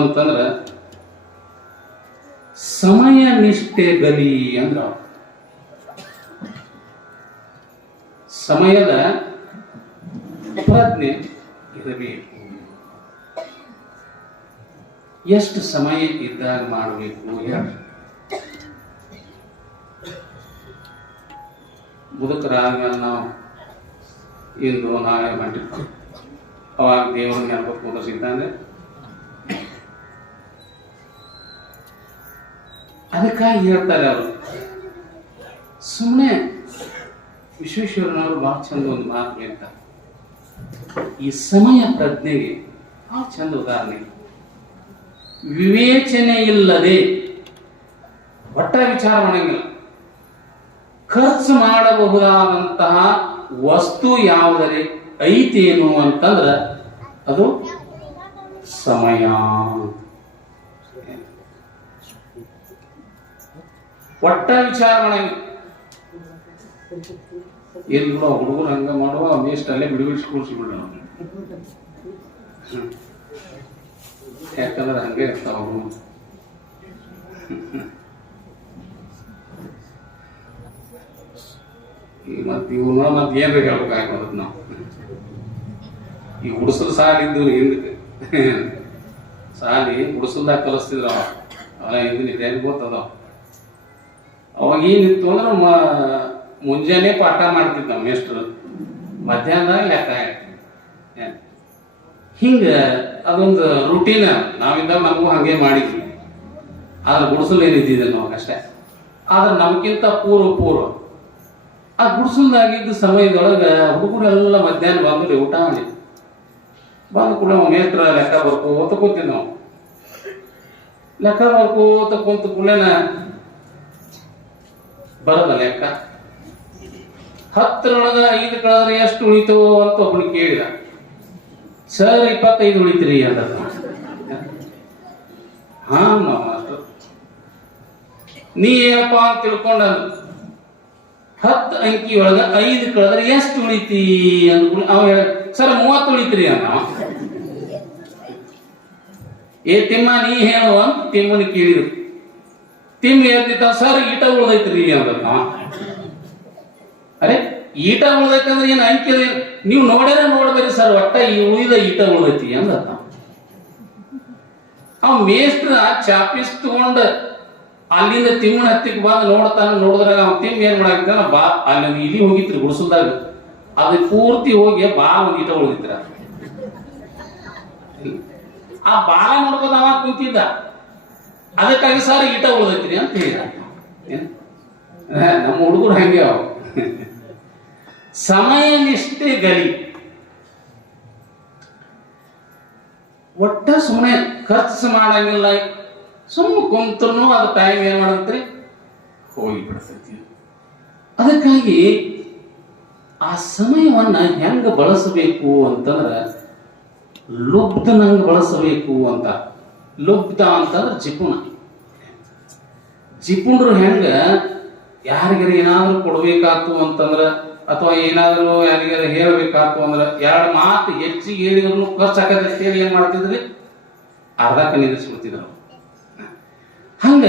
ಅಂತಂದ್ರ ಸಮಯ ನಿಷ್ಠೆ ಗಲಿ ಅಂದ್ರ ಸಮಯದ ಪ್ರಜ್ಞೆ ಇರಬೇಕು. ಎಷ್ಟು ಸಮಯ ಇದ್ದಾಗ ಮಾಡಬೇಕು, ಮುದುಕರಾದ್ಮೇಲೆ ನಾವು ಇಂದು ನಾಳೆ ಮಾಡಿರ್ತೀವಿ, ಅವಾಗ ದೇವರ ನೆನಪು ಕುದರ್ಸಿದ್ದಾನೆ. ಅದಕ್ಕಾಗಿ ಹೇಳ್ತಾರೆ ಅವರು. ಸುಮ್ಮನೆ ವಿಶ್ವೇಶ್ವರನವರು ಬಹಳ ಚಂದ ಒಂದು ಮಾತು ಹೇಳ್ತಾರೆ. ಈ ಸಮಯ ಪ್ರಜ್ಞೆಗೆ ಬಹಳ ಚಂದ ಉದಾಹರಣೆ. ವಿವೇಚನೆ ಇಲ್ಲದೆ ಒಟ್ಟ ವಿಚಾರ ಮಾಡಂಗಿಲ್ಲ. ಖರ್ಚು ಮಾಡಬಹುದಾದಂತಹ ವಸ್ತು ಯಾವುದರೆ ಐತೇನು ಅಂತಂದ್ರ ಅದು ಸಮಯ. ಒಟ್ಟ ವಿಚಾರ ಮಾಡಂಗಿಲ್ಲ. ಏನ್ ಬಿಡೋ ಹುಡುಗರು ಹಂಗ ಮಾಡುವ ಮೇಸ್ಟ್ ಅಲ್ಲೇ ಬಿಡಿಬಿಡಿಸಿ ಕೂರಿಸಿ ಬಿಡ. ಯಾಕಂದ್ರೆ ಹಂಗೆ ಇರ್ತಾವ ಅವರು. ಈಗ ಮತ್ತೆ ಇವ್ನ ಮತ್ತೆ ಏನ್ರ ಹೇಳ್ಬೇಕಾಗ್ತದ ನಾವು. ಈ ಗುಡಿಸಲು ಸಾಲಿದ್ದು ಹಿಂದಕ್ಕೆ ಸಾಲಿ ಗುಡಿಸಲ್ದಾಗ ಕಲಿಸ್ತಿದ್ರ ಅವ ಹಿಂದಿನ ಏನು ಗೊತ್ತದ. ಅವಾಗ ಏನಿತ್ತು ಅಂದ್ರೆ ಮುಂಜಾನೆ ಪಾಠ ಮಾಡ್ತಿದ್ದ ನಾವು ಮೇಷ್ಟ್ರು, ಮಧ್ಯಾಹ್ನದಾಗ ಲೆಕ್ಕ ಹಾಕ್ತಿದ್ವಿ. ಹಿಂಗ ಅದೊಂದು ರೂಟೀನ್ ನಾವಿದ್ದಾಗ ನಮಗೂ ಹಂಗೆ ಮಾಡಿದ್ವಿ. ಆದ್ರೆ ಗುಡಿಸಲು ಏನಿದ್ದಿದ್ದ ನಾವು ಅಷ್ಟೇ. ಆದ್ರೆ ನಮ್ಗಿಂತ ಪೂರ್ವ ಆ ಗುಡಿಸಲ್ದಾಗಿದ್ದ ಸಮಯದೊಳಗೆ ಹುಡುಗರೆಲ್ಲ ಮಧ್ಯಾಹ್ನ ಬಂದ್ರೆ ಊಟ ಮಾಡಿ ಬಂದು ಕೂಡ ಮೇಷ್ಟ್ರ ಲೆಕ್ಕ ಬರ್ಕೋತ ಕೂತಿದ್ವಿ ನಾವು. ಲೆಕ್ಕ ಬರ್ಕೋತ ಕುಂತ ಕೂಡಲೇನ ಬರದ ಲೆಕ್ಕ 10ರೊಳಗ 5 ಕಳೆದ್ರೆ ಎಷ್ಟು ಉಳಿತು ಅಂತ ಒಬ್ಬನಿಗೆ ಕೇಳಿದ. ಸರ್ 25 ಉಳಿತ್ರಿ ಅಂತ. ಹಾ ಮಾಸ್ಟರ್ ನೀ ಏನಪ್ಪ ಅಂತ ತಿಳ್ಕೊಂಡ. 10 ಅಂಕಿ ಒಳಗ 5 ಕಳೆದ್ರೆ ಎಷ್ಟು ಉಳಿತಿ ಅಂದ ಅವ ಹೇಳ, ಸರ್ 30 ಉಳಿತ್ರಿ ಅಂತ. ಏ ತಿಮ್ಮ ನೀ ಹೇಳುವ ಅಂತ ತಿಮ್ಮನ ಕೇಳಿದ್ರು. ತಿಮ್ಮ ಹೇಳ್ತಿದ್ದ, ಸರ್ ಈಟ ಉಳ್ದೈತ್ರಿ ಅಂತ. ಅರೆ ಈಟ ಉಳ್ದೈತಿ ಅಂದ್ರೆ ಏನು ಅಂಕಿ ನೀವು ನೋಡ್ಬೇರಿ ಸರ್, ಒಟ್ಟ ಈ ಉಳಿದ ಈಟ ಉಳ್ದೈತಿ ಅಂದ. ಅವ್ ಮೇಸ್ಟ್ರ ಚಾಪೀಸ್ ತಗೊಂಡ ಅಲ್ಲಿಂದ ತಿಮ್ಮನ ಹತ್ತಿಗೆ ಬಂದು ನೋಡಿದ್ರಾಗ ಅವ್ ತಿಮ್ಮ ಏನ್ ಮಾಡಾಕ ಬಾ ಅಲ್ಲಿ ಇಲ್ಲಿ ಹೋಗಿತ್ರಿ ಗುಡಿಸಲ್ದಾಗ. ಅದು ಪೂರ್ತಿ ಹೋಗಿ ಒಂದು ಈಟ ಉಳ್ದಿತ್ರ. ಆ ಬಾಲ ನೋಡ್ಬೋದು ಅವ ಕುಂತಿದ್ದ. ಅದಕ್ಕಾಗಿ ಸರ್ ಈಟ ಉಳ್ದೈತ್ರಿ ಅಂತ ಹೇಳಿದ. ನಮ್ಮ ಹುಡುಗರು ಹಂಗೆ ಅವ. ಸಮಯ ನಿಷ್ಠೆ ಗಲಿ. ಒಟ್ಟ ಸುಮ್ಮನೆ ಖರ್ಚು ಮಾಡಂಗಿಲ್ಲ. ಸುಮ್ಮನೆ ಕುಂತ್ರು ಅದು ಟೈಮ್ ಏನ್ ಮಾಡತ್ರಿ ಹೋಗಿ ಬಿಡ್ತೈತಿ. ಅದಕ್ಕಾಗಿ ಆ ಸಮಯವನ್ನ ಹೆಂಗ ಬಳಸಬೇಕು ಅಂತಂದ್ರ ಲುಬ್ಧನಂಗ ಬಳಸಬೇಕು ಅಂತ. ಲುಬ್ಧ ಅಂತಂದ್ರೆ ಜಿಪುಣ. ಜಿಪುಣರು ಹೆಂಗ ಯಾರಿಗಾರ ಏನಾದ್ರು ಕೊಡ್ಬೇಕಾತು ಅಂತಂದ್ರ ಅಥವಾ ಏನಾದ್ರು ಯಾರಿಗಾರ ಹೇಳಬೇಕಾತು ಅಂದ್ರ 2 ಮಾತು ಹೆಚ್ಚಿಗೆ ಹೇಳಿದ್ರು ಖರ್ಚಾಕತೈತಿ ಹೇಳಿ ಏನ್ ಮಾಡ್ತಿದ್ರಿ, ಅರ್ಧಕ್ಕ ನಿಲ್ಲಿಸ್ಬಿಡ್ತಿದ್ರು. ಹಂಗ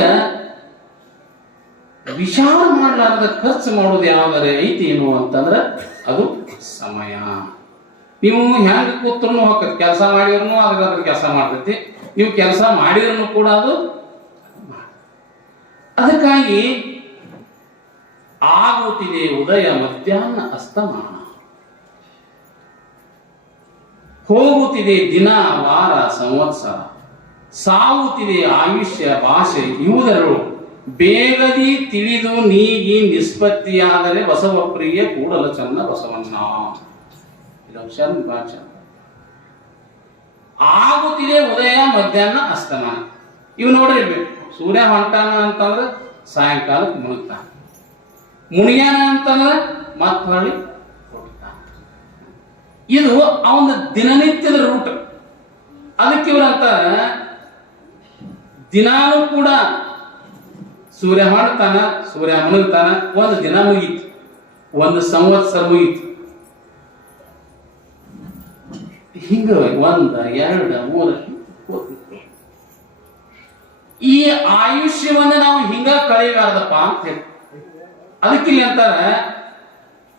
ವಿಚಾರ ಮಾಡ್ಲಾರ್ದ ಖರ್ಚು ಮಾಡೋದು ಯಾವ್ದಾರ ಐತೇನು ಅಂತಂದ್ರ ಅದು ಸಮಯ. ನೀವು ಹೆಂಗ ಕೂತ್ರು ಹೋಗ್ತೈತಿ, ಕೆಲಸ ಮಾಡಿದ್ರು ಅದ್ರ ಕೆಲಸ ಮಾಡ್ತೈತಿ, ನೀವು ಕೆಲಸ ಮಾಡಿದ್ರು ಕೂಡ ಅದು. ಅದಕ್ಕಾಗಿ ಆಗುತ್ತಿದೆ ಉದಯ ಮಧ್ಯಾಹ್ನ ಅಸ್ತಮಾನ, ಹೋಗುತ್ತಿದೆ ದಿನ ವಾರ ಸಂವತ್ಸರ, ಸಾಗುತ್ತಿದೆ ಆಯುಷ್ಯ ಭಾಷೆ ಇವುದರು ಬೇಗದಿ ತಿಳಿದು ನೀಗಿ ನಿಷ್ಪತ್ತಿಯಾದರೆ ಬಸವಪ್ರಿಯ ಕೂಡಲ ಚನ್ನ ಬಸವಣ್ಣ. ಆಗುತ್ತಿದೆ ಉದಯ ಮಧ್ಯಾಹ್ನ ಅಸ್ತಮಾನ. ಇವು ನೋಡ್ರಿ, ಸೂರ್ಯ ಹೊಂಟಾನ ಅಂತಂದ್ರೆ ಸಾಯಂಕಾಲಕ್ಕೆ ಮುಳುಗ್ತಾನ, ಮುಣಿಯಾನ ಅಂತಂದ್ರೆ ಮತ್ ಹೊಳ್ಳಿ ಹೊಡ್ತಾನ. ಇದು ಅವನ ದಿನನಿತ್ಯದ ರೂಟ್. ಅದಕ್ಕೆ ಇವ್ರಂತ ದಿನಾನು ಕೂಡ ಸೂರ್ಯ ಹೊಂಡ್ತಾನ, ಸೂರ್ಯ ಮುಳುಗ್ತಾನ, ಒಂದು ದಿನ ಮುಗೀತು, ಒಂದು ಸಂವತ್ಸರ ಮುಗೀತು. ಹಿಂಗ 1 2 3 ಈ ಆಯುಷ್ಯವನ್ನ ನಾವು ಹಿಂಗ ಕಳೆಯಬಾರ್ದಪ್ಪ ಅಂತ ಹೇಳಿ ಅದಕ್ಕಿಲ್ಲಿ ಅಂತಾರೆ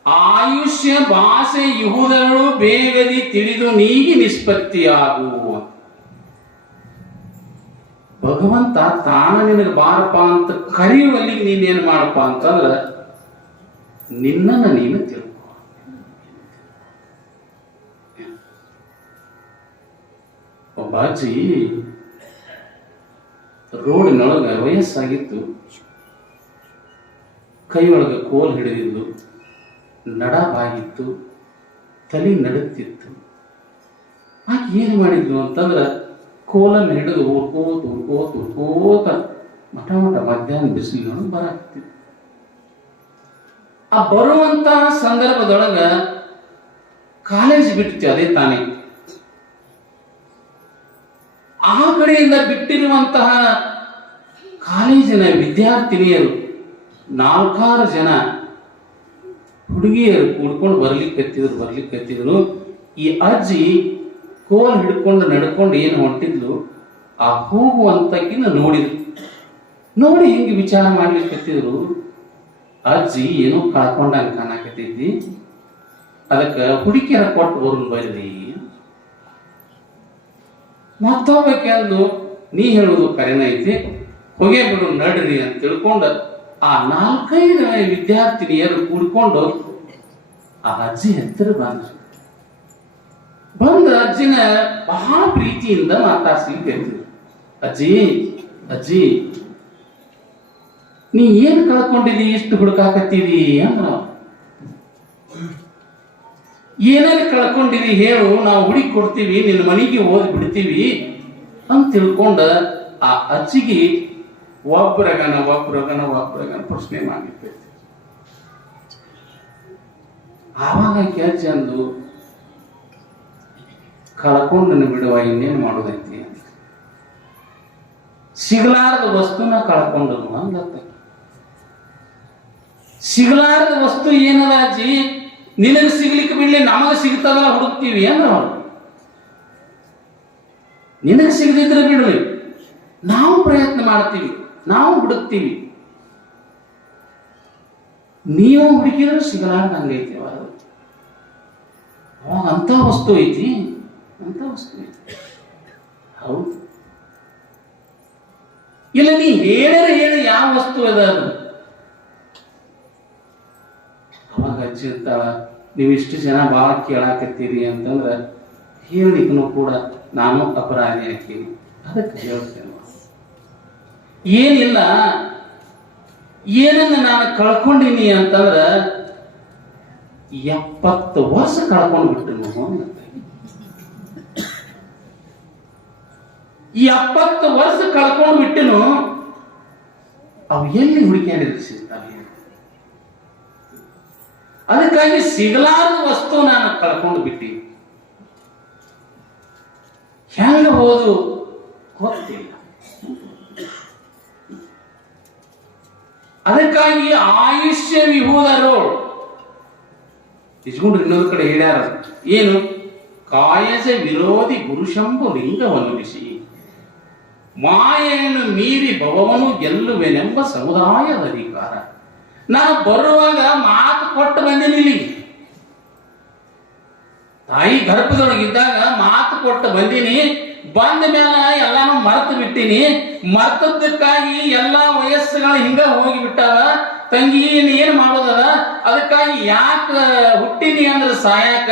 ಆಯುಷ್ಯ ಭಾಷೆ ಇಹುದಗಳು ಬೇಗದಿ ತಿಳಿದು ನೀಗಿ ನಿಷ್ಪತ್ತಿಯಾಗು. ಭಗವಂತ ತಾನ ನಿನಗೆ ಬಾರಪ್ಪ ಅಂತ ಕರೆಯುವಲ್ಲಿ ನೀನೇನ್ ಮಾಡಪ್ಪ ಅಂತಂದ್ರ ನಿನ್ನನ್ನ ನೀನು ತಿಳ್ಕೊ. ಒಬ್ಬ ಅಜ್ಜಿ ರೋಡಿನೊಳಗ ವಯಸ್ಸಾಗಿತ್ತು, ಕೈ ಒಳಗ ಕೋಲ್ ಹಿಡಿದಿದ್ದು, ನಡ ಬಾಗಿತ್ತು, ತಲೆ ನಡುತ್ತಿತ್ತು. ಆಕೆ ಏನು ಮಾಡಿದ್ಲು ಅಂತಂದ್ರ ಕೋಲನ್ನು ಹಿಡಿದು ಹುಡ್ಕೋತ ಮಠ ಮಧ್ಯಾಹ್ನ ಬಿಸಿಲಿನೊಳಗೆ ಬರಾಕ್ತಿತ್ತು. ಆ ಬರುವಂತಹ ಸಂದರ್ಭದೊಳಗ ಕಾಲೇಜ್ ಬಿಡ್ತಿ ಅದೇ ತಾನೇ. ಆ ಕಡೆಯಿಂದ ಬಿಟ್ಟಿರುವಂತಹ ಕಾಲೇಜಿನ ವಿದ್ಯಾರ್ಥಿನಿಯರು 4-6 ಜನ ಹುಡುಗಿಯರು ಕೂಡ್ಕೊಂಡು ಬರ್ಲಿಕ್ಕೆ ಈ ಅಜ್ಜಿ ಕೋಲ್ ಹಿಡ್ಕೊಂಡು ನಡ್ಕೊಂಡು ಏನು ಹೊಂಟಿದ್ಲು ಆ ಹೋಗುವಂತಕ್ಕಿನ್ನ ನೋಡಿ ಹಿಂಗೆ ವಿಚಾರ ಮಾಡ್ಲಿಕ್ಕೆ ಅಜ್ಜಿ ಏನೋ ಕಳ್ಕೊಂಡಂಗ ಕಾಣಕತ್ತೈತಿ, ಅದಕ್ಕೆ ಹುಡುಕಿಯರ ಕೊಟ್ಟು ಬರೋನ್ ಬರ್ರಿ. ಮತ್ತೊಬ್ಬಕೆಂದು ನೀ ಹೇಳುವುದು ಕರೆನ ಐತಿ, ಹೊಗೆ ಬಿಡು ನಡ್ರಿ ಅಂತ ತಿಳ್ಕೊಂಡ ಆ 4-5 ವಿದ್ಯಾರ್ಥಿನಿಯರು ಕೂಡ್ಕೊಂಡು ಆ ಅಜ್ಜಿ ಹತ್ತಿರ ಬಂದ ಅಜ್ಜಿನ ಬಹಳ ಪ್ರೀತಿಯಿಂದ ಮಾತಾಡ್ಸ್ಲಿಕ್ಕೆ ಅಜ್ಜಿ ನೀ ಏನ್ ಕಳ್ಕೊಂಡಿದಿ, ಇಷ್ಟು ಹುಡುಕಾಕತ್ತೀವಿ ಅಂದ್ರ. ಏನೇನು ಕಳ್ಕೊಂಡಿದಿ ಹೇಳು, ನಾವು ಹುಡುಕಿ ಕೊಡ್ತೀವಿ, ನಿನ್ನ ಮನೆಗೆ ಓದಿ ಬಿಡ್ತೀವಿ ಅಂತ ತಿಳ್ಕೊಂಡ ಆ ಅಜ್ಜಿಗೆ ಒಬ್ಬರಗನ ಪ್ರಶ್ನೆ ಮಾಡಿರ್ತೈತಿ. ಆವಾಗ ಕೆಜ್ಜಿ ಅಂದು ಕಳ್ಕೊಂಡನ್ನು ಬಿಡುವ ಇನ್ನೇನು ಮಾಡೋದೈತಿ, ಸಿಗಲಾರದ ವಸ್ತುನ ಕಳ್ಕೊಂಡನು ಅಂದತ್ತ. ಸಿಗಲಾರದ ವಸ್ತು ಏನದ ಅಜ್ಜಿ, ನಿನಗೆ ಸಿಗ್ಲಿಕ್ಕೆ ಬಿಡ್ಲಿ, ನಮಗೆ ಸಿಗ್ತದಲ್ಲ ಹುಡುಕ್ತೀವಿ ಅಂದ್ರ. ನಿನಗೆ ಸಿಗದಿದ್ರೆ ಬಿಡ್ಲಿ, ನಾವು ಪ್ರಯತ್ನ ಮಾಡ್ತೀವಿ, ನಾವು ಹುಡುಕ್ತೀವಿ. ನೀವು ಹುಡುಕಿದ್ರೆ ಸಿಗಲಾರ್ದ ಹಂಗೈತಿ. ಅವಾಗ ಅಂತ ವಸ್ತು ಐತಿ, ಹೌದು. ಇಲ್ಲ ನೀ ಹೇಳಿ ಯಾವ ವಸ್ತು ಅದ ಅದು. ಅವಾಗ ಅಜ್ಜಿ ಇರ್ತಾಳ, ನೀವು ಇಷ್ಟು ಜನ ಭಾಳ ಕೇಳಾಕತ್ತೀರಿ ಅಂತಂದ್ರ ಹೇಳಿಕ್ನು ಕೂಡ ನಾನು ಅಪರಾಧಿ ಹಾಕೀನಿ, ಅದಕ್ಕೆ ಹೇಳ್ತೇನೆ. ಏನಿಲ್ಲ, ಏನನ್ನ ನಾನು ಕಳ್ಕೊಂಡಿನಿ ಅಂತಂದ್ರ 70 ವರ್ಷ ಕಳ್ಕೊಂಡು ಬಿಟ್ಟು ಈ 70 ವರ್ಷ ಕಳ್ಕೊಂಡು ಬಿಟ್ಟನು. ಅವು ಎಲ್ಲಿ ಹುಡುಕಿಯಾಡಿದ್ರೆ ಸಿಗ್ತಾವೆ? ಅದಕ್ಕಾಗಿ ಸಿಗಲಾರದ ವಸ್ತು ನಾನು ಕಳ್ಕೊಂಡು ಬಿಟ್ಟಿ. ಹೆಂಗ ಹೋದು ಗೊತ್ತಿಲ್ಲ. ಅದಕ್ಕಾಗಿ ಆಯುಷ್ಯ ವಿಭೂದರು ಇಸ್ಕೊಂಡ್ರು ಇನ್ನೊಂದು ಕಡೆ ಹೇಳ್ಯಾರ, ಏನು ಕಾಯಜ ವಿರೋಧಿ ಗುರುಶಂಭು ಲಿಂಗವನ್ನು ಬಿಸಿ ಮಾಯೆಯನ್ನು ಮೀರಿ ಭವವನ್ನು ಗೆಲ್ಲುವೆನೆಂಬ ಸಮುದಾಯದ ಅಧಿಕಾರ. ನಾನು ಬರುವಾಗ ಮಾತು ಕೊಟ್ಟು ಬಂದಿನಿ. ತಾಯಿ ಗರ್ಭದೊಳಗಿದ್ದಾಗ ಮಾತು ಕೊಟ್ಟು ಬಂದಿನಿ. ಬಂದ ಮೇಲೆ ಎಲ್ಲಾನು ಮರ್ತು ಬಿಟ್ಟಿನಿ. ಮರ್ತದಕ್ಕಾಗಿ ಎಲ್ಲಾ ವಯಸ್ಸುಗಳು ಹಿಂಗ ಹೋಗಿಬಿಟ್ಟಾವ. ತಂಗಿ ಏನ್ ಮಾಡೋದದ? ಅದಕ್ಕಾಗಿ ಯಾಕ ಹುಟ್ಟಿನಿ ಅಂದ್ರೆ ಸಾಯಾಕ,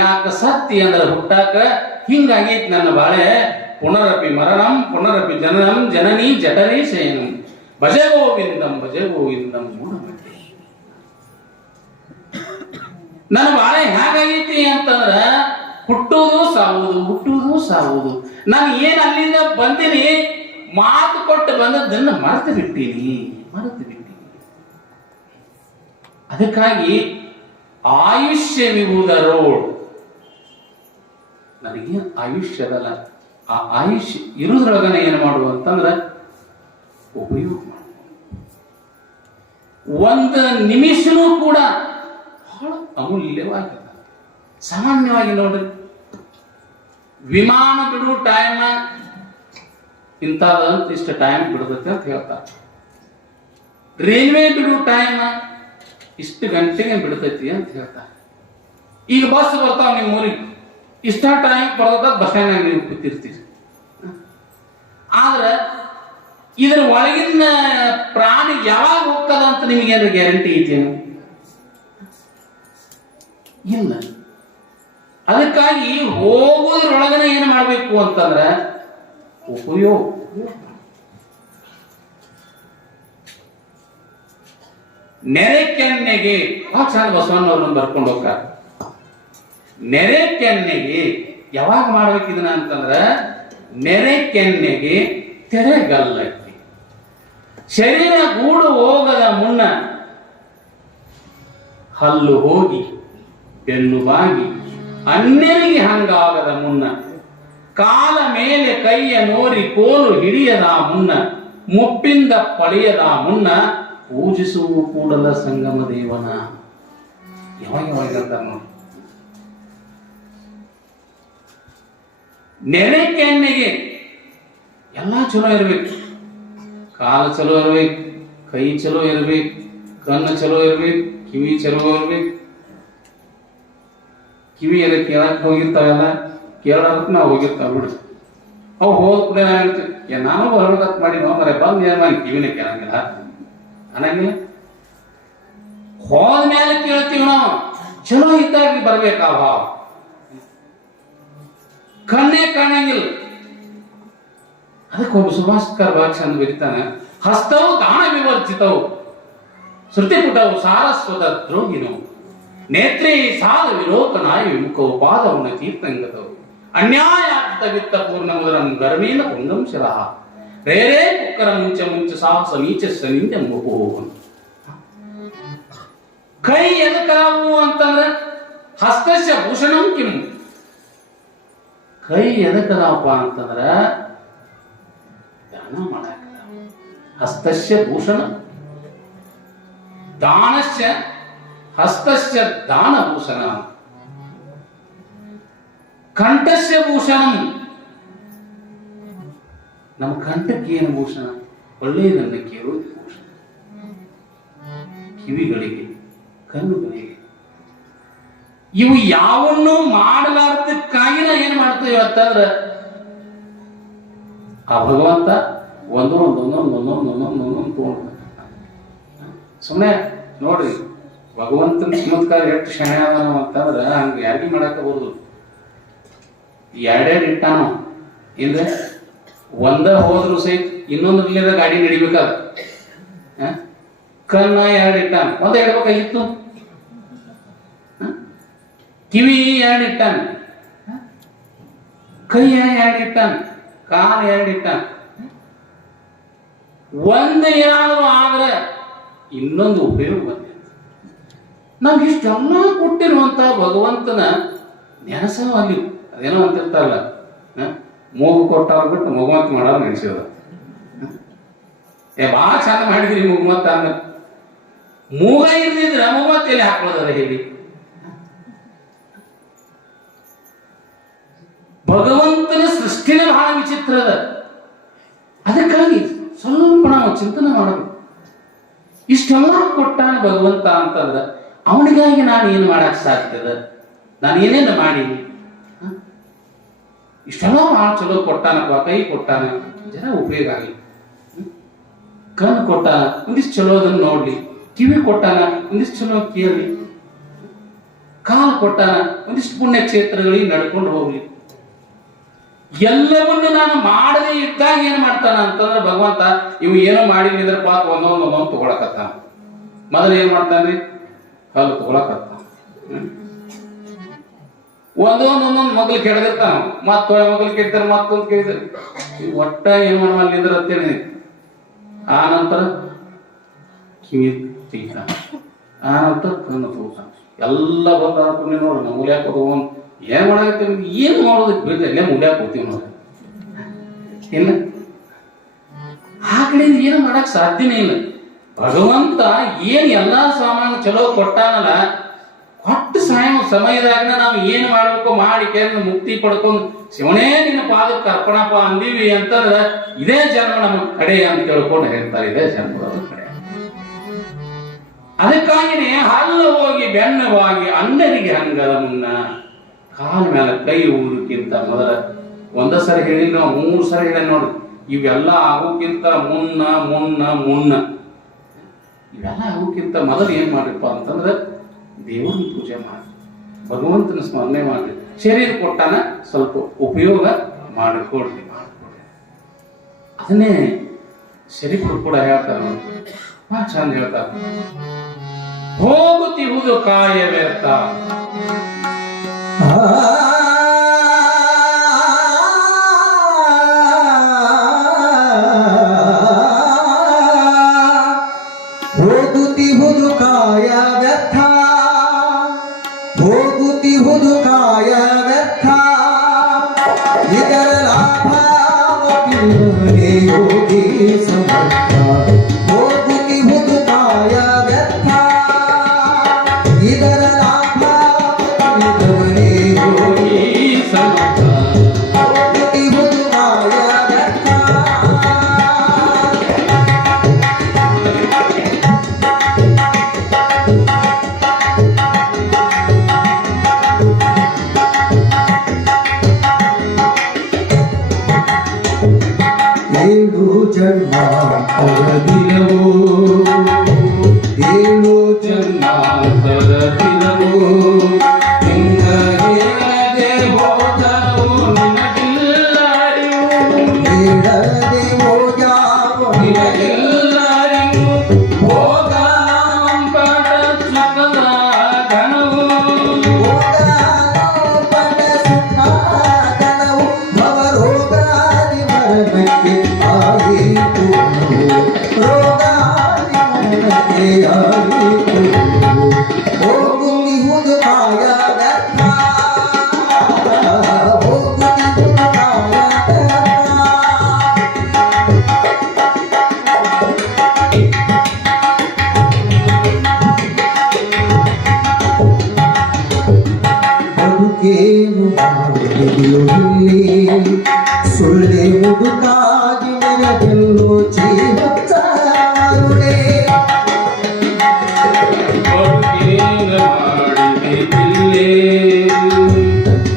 ಯಾಕ ಸತ್ತಿ ಅಂದ್ರೆ ಹುಟ್ಟಾಕ. ಹಿಂಗಾಗೈತಿ ನನ್ನ ಬಾಳೆ. ಪುನರಪಿ ಮರಣಂ ಪುನರಪಿ ಜನನಂ ಜನನಿ ಜಠರೇ ಶಯನಂ ಭಜ ಗೋವಿಂದಂ ಮೂಢಮತಿ. ನನ್ನ ಬಾಳೆ ಹೇಗಾಗೈತಿ ಅಂತಂದ್ರ ಹುಟ್ಟುವುದು ಸಾವುದು. ನಾನು ಏನ್ ಅಲ್ಲಿಂದ ಬಂದಿನಿ, ಮಾತು ಕೊಟ್ಟು ಬಂದದ್ದನ್ನು ಮರೆತು ಬಿಟ್ಟೀನಿ. ಅದಕ್ಕಾಗಿ ಆಯುಷ್ಯವಿರುವುದರೋ, ನನಗೇನು ಆಯುಷ್ಯದಲ್ಲ, ಆ ಆಯುಷ್ಯ ಇರುವುದ್ರೊಳಗನೆ ಏನು ಮಾಡುವ ಅಂತಂದ್ರ ಉಪಯೋಗ ಮಾಡ. ಒಂದು ನಿಮಿಷನೂ ಕೂಡ ಬಹಳ ಅಮೂಲ್ಯವಾಗಿದೆ. ಸಾಮಾನ್ಯವಾಗಿ ನೋಡ್ರಿ, ವಿಮಾನ ಬಿಡುವ ಟೈಮ್ ಇಂಥದಂತ ಇಷ್ಟು ಟೈಮ್ ಬಿಡ್ತೈತೆ ಅಂತ ಹೇಳ್ತಾರೆ. ರೈಲ್ವೆ ಬಿಡುವ ಟೈಮ್ ಇಷ್ಟು ಗಂಟೆಗೆ ಬಿಡ್ತೈತಿ ಅಂತ ಹೇಳ್ತಾರೆ. ಈಗ ಬಸ್ ಬರ್ತಾವ ನಿಮ್ಮ ಊರಿಗೆ, ಇಷ್ಟ ಟೈಮ್ ಬರ್ತದ ಬಸ್ ಸ್ಟ್ಯಾಂಡ್ ನೀವು ಕೂತಿರ್ತೀರಿ. ಆದ್ರೆ ಇದ್ರ ಒಳಗಿನ ಪ್ರಾಣಿ ಯಾವಾಗ ಹೋಗ್ತದ ಅಂತ ನಿಮಗೇನು ಗ್ಯಾರಂಟಿ ಐತೇನು? ಇಲ್ಲ. ಅದಕ್ಕಾಗಿ ಹೋಗೋದ್ರೊಳಗನೆ ಏನು ಮಾಡಬೇಕು ಅಂತಂದ್ರೆ ಉಪಯೋಗ. ನೆರೆ ಕೆನ್ನೆಗೆ ಚಂದ ಬಸವಣ್ಣವ್ರನ್ನ ಬರ್ಕೊಂಡು ಹೋಗ್ತಾರೆ. ನೆರೆ ಕೆನ್ನೆಗೆ ಯಾವಾಗ ಮಾಡ್ಬೇಕು ಇದನ್ನ ಅಂತಂದ್ರ ನೆರೆ ಕೆನ್ನೆಗೆ ತೆರೆಗಲ್ಲಕ್ಕೆ ಶರೀರ ಗೂಡು ಹೋಗದ ಮುನ್ನ ಹಲ್ಲು ಹೋಗಿ ಬೆನ್ನು ಬಾಗಿ ಅನ್ಯರಿಗೆ ಹಂಗಾಗದ ಮುನ್ನ ಕಾಲ ಮೇಲೆ ಕೈಯ ನೋರಿ ಕೋಲು ಹಿಡಿಯದ ಮುನ್ನ ಮುಪ್ಪಿಂದ ಪಡೆಯದ ಮುನ್ನ ಪೂಜಿಸುವ ಕೂಡಲ ಸಂಗಮ ದೇವನ. ಯಾವಾಗ ಅಂತಾರೆ ನೋಡಿ. ನೆರೆ ಕೆನ್ನೆಗೆ ಎಲ್ಲ ಚಲೋ ಇರ್ಬೇಕು. ಕಾಲ ಚಲೋ ಇರ್ಬೇಕು, ಕೈ ಚಲೋ ಇರ್ಬೇಕು, ಕಣ್ಣು ಚಲೋ ಇರ್ಬೇಕು, ಕಿವಿ ಚಲೋ ಇರ್ಬೇಕು. ಕಿವಿ ಎಲ್ಲ ಕೇಳಕ್ ಹೋಗಿರ್ತಾವೆಲ್ಲ, ಕೇಳೋದಕ್ಕೆ ನಾವು ಹೋಗಿರ್ತಾವ ಬಿಡು. ಅವು ಹೋದ ಕೂಡ ನಾನು ಬರ್ಬೇಕಂತ ಮಾಡಿ ಮರೆ ಬಂದು ಏನ್ ಮಾಡಿ ಕಿವಿನ ಕೇಳಂಗಿಲ್ಲ ಅನ್ನಂಗಿಲ್ಲ. ಹೋದ ಮೇಲೆ ಕೇಳ್ತೀವಿ ನಾವು, ಚಲೋ ಇದ್ದಾಗ ಬರ್ಬೇಕ ಭಾವ. ಕಣ್ಣೇ ಕಾಣಂಗಿಲ್ಲ. ಅದಕ್ಕೆ ಒಬ್ಬ ಸುಭಾಷಿತಕಾರ ಭಾಳ ಚಂದ ಬರೀತಾನೆ, ಹಸ್ತವು ದಾನ ವಿವರ್ಜಿತವು ಶ್ರುತಿ ಪುಟವು ಸಾರಸ್ವತ ದ್ರೋಹಿನವು ನೇತ್ರಿ ಸಾಲ ವಿಲೋಕನಾಯ ವಿಮುಖವು ಪಾದವನ ತೀರ್ಥಂಗತವು ಅನ್ಯಾಯಾರ್ಥ ವಿತ್ತ ಪೂರ್ಣ ಮುದರಂ ಗರ್ಮೇನ ಪುಂಗಂ ಶಿರಃ ರೇರೇ ಪುಕ್ಕರ ಮುಂಚ ಸಾಹಸ ನೀಚಸ್ಸ ನಿಂದ ಮುಖೋಹನ್. ಕೈ ಎದಕ್ಕವು ಅಂತಂದ್ರೆ ಹಸ್ತಸ್ಯ ಭೂಷಣಂ ಕಿಂ. ಕೈ ಎದಕ್ಕದವಪ್ಪ ಅಂತಂದ್ರ ದಾನ ಮಾಡಕ. ಹಸ್ತಸ್ಯ ಭೂಷಣ ದಾನಸ್ಯ ಹಸ್ತಸ್ಯ ದಾನ ಭೂಷಣ ಕಂಠಸ್ಯ ಭೂಷಣಂ. ನಮ್ಮ ಕಂಠಕ್ಕೆ ಏನು ಭೂಷಣ? ಒಳ್ಳೆಯದನ್ನು ಕೇಳುವುದು ಭೂಷಣ. ಕಿವಿಗಳಿಗೆ, ಕಣ್ಣುಗಳಿಗೆ, ಇವು ಯಾವನ್ನೂ ಮಾಡಲಾರ್ದಕ್ಕಾಗಿ ನಾ ಏನ್ ಮಾಡ್ತೇವೆ ಅಂತಂದ್ರ ಆ ಭಗವಂತ ಒಂದೊಂದೊಂದೊಂದೊಂದೊಂದೊಂದೊಂದೊಂದೊಂದು ತಗೊಂಡು ಸುಮ್ಮನೆ ನೋಡ್ರಿ. ಭಗವಂತನ ಚಮತ್ಕಾರ ಎಷ್ಟು ಶಣ ಅಂತಂದ್ರ ಹಂಗ ಯಾರಿಗೂ ಮಾಡಾಕ ಬರುದು. ಎರಡೆರಡು ಇಟ್ಟಾನು ಇಲ್ದೆ ಒಂದ ಹೋದ್ರು ಸಹಿತ ಇನ್ನೊಂದ್ರಲ್ಲಿರ ಗಾಡಿ ನಡಿಬೇಕಾದ. ಕಣ್ಣ ಎರಡು ಇಟ್ಟಾನ, ಒಂದ ಇಡ್ಬೇಕಾಗಿತ್ತು. ಕಿವಿ ಎರಡು ಇಟ್ಟಾನ, ಕೈ ಎರಡು ಇಟ್ಟಾನ, ಕಾಲು ಎರಡು ಇಟ್ಟಾನ. ಒಂದು ಏನಾದ್ರು ಆದ್ರೆ ಇನ್ನೊಂದು ಉಪಯೋಗ ಬಂದಿದೆ. ನಾವು ಇಷ್ಟೆಲ್ಲ ಕೊಟ್ಟಿರುವಂತ ಭಗವಂತನ ನೆನಸವ ಅಲ್ಲಿ. ಅದೇನೋ ಅಂತಿರ್ತಾರಲ್ಲ, ಮೂಗು ಕೊಟ್ಟವ್ರ ಬಿಟ್ಟು ಮುಗುಮತ್ ಮಾಡೋರು ನೆನೆಸೋದು. ಭಾಳ ಚಂದ ಮಾಡಿದ್ರಿ ಮುಗುಮತ್ ಅಂದ್ರೆ. ಮೂಗ ಇರ್ದಿದ್ರೆ ಮುಗುಮತ್ ಎಲ್ಲಿ ಹಾಕೊಳ್ಳೋದರ ಹೇಳಿ? ಭಗವಂತನ ಸೃಷ್ಟಿನ ಬಹಳ ವಿಚಿತ್ರ ಅದ. ಅದಕ್ಕಾಗಿ ಸ್ವಲ್ಪ ನಾವು ಚಿಂತನೆ ಮಾಡಬೇಕು. ಇಷ್ಟೆಲ್ಲ ಕೊಟ್ಟಾನ ಭಗವಂತ ಅಂತಂದ್ರೆ ಅವನಿಗಾಗಿ ನಾನು ಏನು ಮಾಡಕ್ ಸಾಧ್ಯದ? ನಾನು ಏನೇನು ಮಾಡೀನಿ? ಇಷ್ಟೆಲ್ಲ ಭಾಳ ಚಲೋ ಕೊಟ್ಟಾನಪ್ಪ. ಕೈ ಕೊಟ್ಟಾನ, ಜನ ಉಪಯೋಗ ಆಗಲಿ. ಕಣ್ಣು ಕೊಟ್ಟಾನ, ಒಂದಿಷ್ಟು ಚಲೋ ಅದನ್ನು ನೋಡ್ಲಿ. ಕಿವಿ ಕೊಟ್ಟಾನ, ಒಂದಿಷ್ಟು ಚಲೋ ಕೇಳಲಿ. ಕಾಲು ಕೊಟ್ಟಾನ, ಒಂದಿಷ್ಟು ಪುಣ್ಯ ಕ್ಷೇತ್ರಗಳಿಗೆ ನಡ್ಕೊಂಡು ಹೋಗ್ಲಿ. ಎಲ್ಲವನ್ನು ನಾನು ಮಾಡದೇ ಇದ್ದಾಗ ಏನ್ ಮಾಡ್ತಾನ ಅಂತಂದ್ರೆ ಭಗವಂತ ಇವು ಏನೋ ಮಾಡಿದ್ರ ಪಾಪ ಒಂದೊಂದೊಂದೊಂದು ತಗೊಳಕತ್ತಾನ. ಮೊದಲು ಏನ್ ಮಾಡ್ತಾನ್ರಿ? ಕಲ್ಲು ತಗೊಳಕತ್ತಾನ. ಒಂದೊಂದೊಂದೊಂದು ಮಗ್ಳು ಕೆಡದಿರ್ತಾನ, ಮತ್ತೊಳೆ ಮಗ್ಳು ಕೆಡ್ತಾರ, ಮತ್ತೊಂದು ಕೇಳಿದ್ರು. ಒಟ್ಟ ಏನ್ ಮಾಡಲಿದ್ರ ಅಂತೇಳಿ ಆ ನಂತರ ಕಿವಿ ತೆಗಿತಾನ, ಆ ನಂತರ ಕಣ್ಣು ತಗೋತಾನ. ಎಲ್ಲ ಬಂದ ಹಾಕೊಂಡು ನೋಡ್ರಿ ನಾವು ಮೂಲ್ಯಾಕ ತಗೊಂಡ್ ಏನ್ ಮಾಡಾಕತ್ತೀವಿ? ಏನು ಮಾಡೋದಕ್ಕೆ ಬಿಡ್ರಿ, ಅಲ್ಲೇ ಮೂಲ್ಯಾಕ ಹೋಗ್ತೀವಿ ನೋಡ್ರಿ. ಇಲ್ಲ, ಆ ಕಡೆಯಿಂದ ಏನು ಮಾಡಕ್ ಸಾಧ್ಯನೇ ಇಲ್ಲ. ಭಗವಂತ ಏನ್ ಎಲ್ಲಾ ಸಾಮಾನು ಚಲೋ ಕೊಟ್ಟಾನಲ್ಲ, ಕೊಟ್ಟು ಸಮಯದಾಗ ನಾವು ಏನು ಮಾಡಬೇಕು ಮಾಡಿ ಕೇಂದ್ರ ಮುಕ್ತಿ ಪಡ್ಕೊಂಡು ಶಿವನೇ ನಿನ್ನ ಪಾದಕ್ಕೆ ಅರ್ಪಣಪ್ಪ ಅಂದೀವಿ ಅಂತಂದ್ರೆ ಇದೇ ಜನ್ಮ ನಮಗೆ ಕಡೆ ಅಂತ ತಿಳ್ಕೊಂಡು ಹೇಳ್ತಾರೆ. ಇದೇ ಜನ್ಮದ ಕಡೆ. ಅದಕ್ಕಾಗಿನೇ ಹಲ್ಲು ಹೋಗಿ ಬೆನ್ನವಾಗಿ ಅನ್ನರಿಗೆ ಹಂಗದ ಮುನ್ನ ಕಾಲ ಮೇಲೆ ಕೈ ಊರಕ್ಕಿಂತ ಮೊದಲ ಒಂದ ಸರಿ ಹೇಳಿ ನಾವು 3 ಸರಿ ಹೇಳಿ ನೋಡಿ. ಇವೆಲ್ಲ ಆಗೋಕ್ಕಿಂತ ಮುನ್ನ ಮುನ್ನ ಮುನ್ನ ಇವೆಲ್ಲ ಆಗೋಕ್ಕಿಂತ ಮೊದಲು ಏನ್ ಮಾಡಿಪ್ಪ ಅಂತಂದ್ರೆ ದೇವರನ್ನ ಪೂಜೆ ಮಾಡಿ, ಭಗವಂತನ ಸ್ಮರಣೆ ಮಾಡಿ, ಶರೀರ ಕೊಟ್ಟಾನ ಸ್ವಲ್ಪ ಉಪಯೋಗ ಮಾಡಿಕೊಡ್ರಿ. ಅದನ್ನೇ ಶರೀಫರು ಕೂಡ ಹೇಳ್ತಾರೆ, ಚಂದ ಹೇಳ್ತಾರೆ, ಹೋಗುತ್ತಿರುವುದು ಕಾಯ ವ್ಯರ್ಥ. ಹೋಗುತ್ತಿಹುದು ಕಾಯ ವ್ಯರ್ಥ, ಹೋಗುತ್ತಿಹುದು ಕಾಯ ವ್ಯರ್ಥ, ಇದರ ಲಾಭ ಯೋಗಿ ಸಮರ್ಥ. ಹೋಗುತ್ತಿಹುದು ಕಾಯ ವ್ಯರ್ಥ, ಇದರ ಲಾಭ ಯೋಗಿ ಸಮರ್ಥ. ಹೋಗುತ್ತಿಹುದು ಕಾಯ ವ್ಯರ್ಥ. ಏಳು ಜನ್ಮಾಂತರದಿನವು, ಏಳು ಜನ್ಮಾಂತರದಿನವು, ನಿನ್ನ ಹೇಳದೆ ಹೋದವು ನಿನಗಿಲ್ಲ ಅರಿವು, ಹೇಳದೆ ಹೋಗ್ಯಾವ ನಿನಗಿಲ್ಲ ಅರಿವು, ಭೋಗಾಂಬರ ಸುಖದ ಘನವು, ಭೋಗಾಂಬರ ಸುಖ ಘನವು, ಭವರೋಗಾದಿ ಮರಣಕ್ಕೆ ಆಯಿತು, ರೋಗಾದಿ ಮರಣಕ್ಕೆ ಆಯಿತು. ಹೋಗುತ್ತಿಹುದು ಕಾಯ ವ್ಯರ್ಥ, ಹೋಗುತ್ತಿಹುದು ಕಾಯ ವ್ಯರ್ಥ. ಬದುಕೇನು ಮಾಡಿದೆಯೋ ಇಲ್ಲಿ, ಸುಳ್ಳೆ ಮುದುಕಾಗಿ ನೆನಪೆಲ್ಲೋ ಜೀವತ್ತಾರುಳೆ. ಬದುಕೇನ ಮಾಡಿದಿಲ್ಲೇ,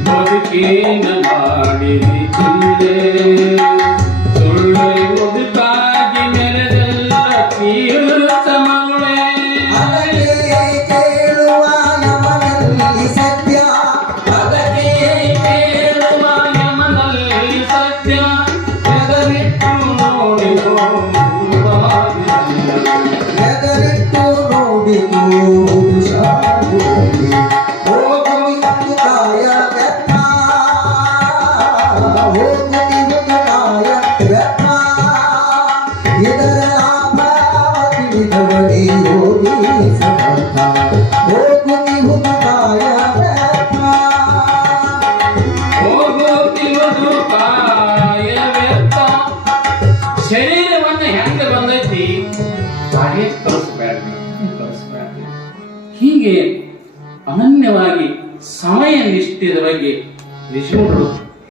ಬದುಕೇನ ಮಾಡಿದಿಲ್ಲೇ, ಸುಳ್ಳು ಮುದುಕಾಗಿ ಮೆರೆದೆಲ್ಲ ತೀರ್ಥ ಮರುಳೆ. ಅದಕ್ಕೆ ಕೇಳುವ ಯಮನಲ್ಲಿ ಸತ್ಯ, ಅದಕ್ಕೆ ಕೇಳುವ ಯಮನಲ್ಲಿ ಸತ್ಯ, ಎದರಿಟ್ಟು ನೋಡಿಕೋ ಎದರಿಟ್ಟು ನೋಡಿತು ಶಾಂತಿ. ಹೋಗುತ್ತಿಹುದು ಕಾಯ ವ್ಯರ್ಥ, ಹೋಗುತ್ತಿಹುದು ಕಾಯ ವ್ಯರ್ಥ, ಇದರ ಲಾಭ ತಿಳಿದವನೇ ಯೋಗಿ ಸಮರ್ಥ. ಹೋಗುತ್ತಿಹುದು ಕಾಯ ವ್ಯರ್ಥ. ಹೋಗುತ್ತಿರುವುದು ಕಾಯ ವ್ಯರ್ಥ. ಶರೀರವನ್ನು ಹೆಂಗ ಬಂದೈತಿ ಹಾಗೆ ಕಳಿಸ್ಬೇಡ್ರಿ. ಹೀಗೆ ಅನನ್ಯವಾಗಿ ಸಮಯ ನಿಷ್ಠೆಯ ಬಗ್ಗೆ ಋಷಿಗಳು